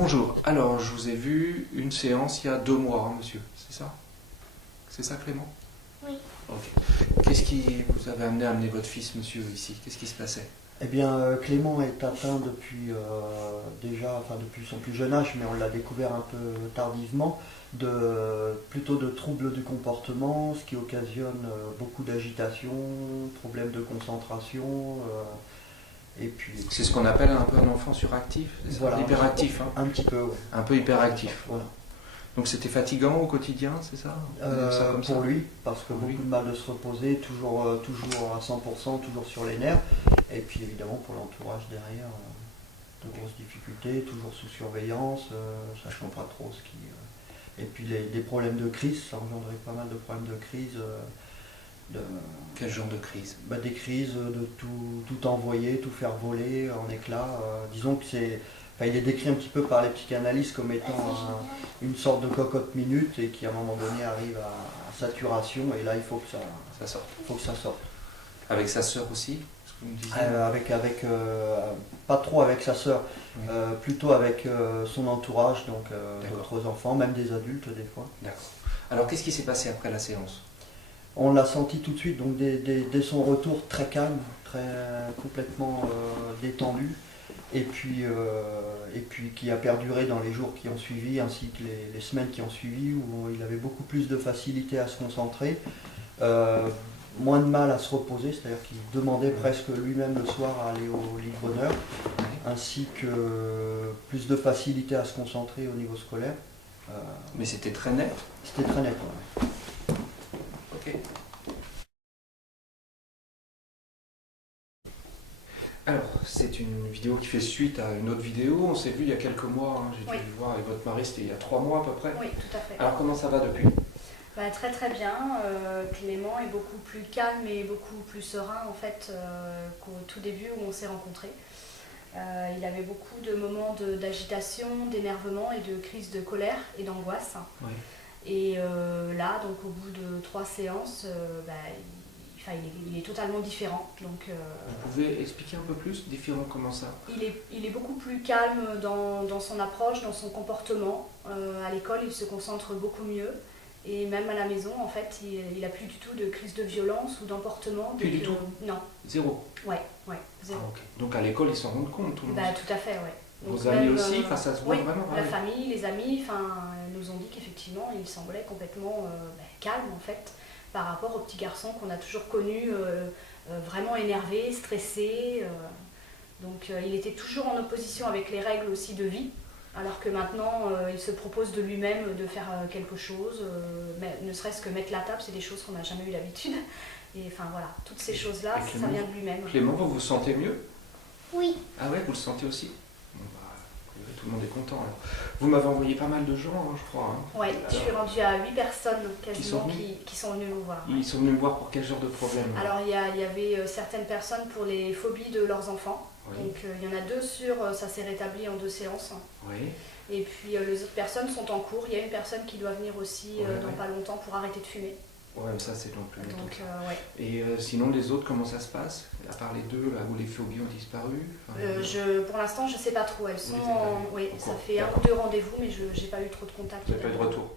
Bonjour, alors je vous ai vu une séance il y a 2 mois, hein, monsieur, c'est ça? C'est ça, Clément? Oui. Ok. Qu'est-ce qui vous avait amené votre fils, monsieur, ici? Qu'est-ce qui se passait? Eh bien, Clément est atteint depuis depuis son plus jeune âge, mais on l'a découvert un peu tardivement, plutôt de troubles du comportement, ce qui occasionne beaucoup d'agitation, problèmes de concentration, et puis... C'est ce qu'on appelle un peu un enfant suractif, c'est ça? Voilà, Hyperactif, hein? un petit peu, ouais. Un peu hyperactif. Voilà. Donc c'était fatigant au quotidien, c'est ça? Comme ça Pour lui, parce que Pour lui. beaucoup de mal de se reposer, toujours à 100%, toujours sur les nerfs. Et puis évidemment pour l'entourage derrière, de grosses difficultés, toujours sous surveillance, sachant pas trop ce qui... Et puis des problèmes de crise, ça engendrait pas mal de problèmes de crise. Quel genre de crise? Des crises de tout envoyer, tout faire voler en éclats. Disons que c'est... il est décrit un petit peu par les psychanalystes comme étant une sorte de cocotte minute et qui à un moment donné arrive à saturation et là il faut que Ça sort. faut que ça sorte. Avec sa sœur aussi, ce que vous me disiez? Pas trop avec sa sœur, Oui. plutôt avec son entourage, donc D'accord. d'autres enfants, même des adultes des fois. D'accord. Alors qu'est-ce qui s'est passé après la séance? On l'a senti tout de suite, donc dès son retour très calme, complètement détendu. Et puis qui a perduré dans les jours qui ont suivi, ainsi que les semaines qui ont suivi, où il avait beaucoup plus de facilité à se concentrer, moins de mal à se reposer, c'est-à-dire qu'il demandait presque lui-même le soir à aller au lit de bonheur, ainsi que plus de facilité à se concentrer au niveau scolaire. Mais c'était très net? C'était très net. Ouais. Ok. Alors, c'est une vidéo qui fait suite à une autre vidéo. On s'est vu il y a quelques mois, hein. J'ai dû vous voir avec votre mari, c'était il y a 3 mois à peu près. Oui, tout à fait. Alors comment ça va depuis? Très très bien. Clément est beaucoup plus calme et beaucoup plus serein en fait qu'au tout début où on s'est rencontrés. Il avait beaucoup de moments d'agitation, d'énervement et de crise de colère et d'angoisse. Oui. Et là, donc au bout de 3 séances, il est totalement différent. Donc, vous pouvez expliquer un peu plus, différent comment ça? il est beaucoup plus calme dans son approche, dans son comportement. À l'école, il se concentre beaucoup mieux. Et même à la maison, en fait, il n'a plus du tout de crise de violence ou d'emportement. Plus du tout? Non. Zéro? Ouais, zéro. Ah, okay. Donc à l'école, ils s'en rendent compte, tout le monde? Tout à fait, ouais. Vos Donc amis même, aussi, ça se voit oui, vraiment? la famille, les amis, nous ont dit qu'effectivement, il semblait complètement calme, en fait, par rapport au petit garçon qu'on a toujours connu vraiment énervé, stressé. Donc il était toujours en opposition avec les règles aussi de vie. Alors que maintenant, il se propose de lui-même de faire quelque chose, ne serait-ce que mettre la table, c'est des choses qu'on n'a jamais eu l'habitude. Et enfin voilà, toutes ces choses-là, ça vient de lui-même. Clément, vous vous sentez mieux? Oui. Ah ouais, vous le sentez aussi? Bon, tout le monde est content alors. Vous m'avez envoyé pas mal de gens, hein, je crois. Hein. Oui, je suis rendue à 8 personnes quasiment qui sont venues nous voir. Ils sont venus me voir pour quel genre de problème? Alors il y avait certaines personnes pour les phobies de leurs enfants. Oui. Donc il y en a 2 ça s'est rétabli en 2 séances. Oui. Et puis les autres personnes sont en cours. Il y a une personne qui doit venir aussi dans pas longtemps pour arrêter de fumer. Ouais, ça c'est donc plus longtemps. Donc, Et sinon les autres, comment ça se passe? À part les 2 là où les phobies ont disparu? Pour l'instant je sais pas trop. Elles sont ça fait 1 ou 2 rendez-vous mais j'ai pas eu trop de contact. Vous n'avez pas eu de retour?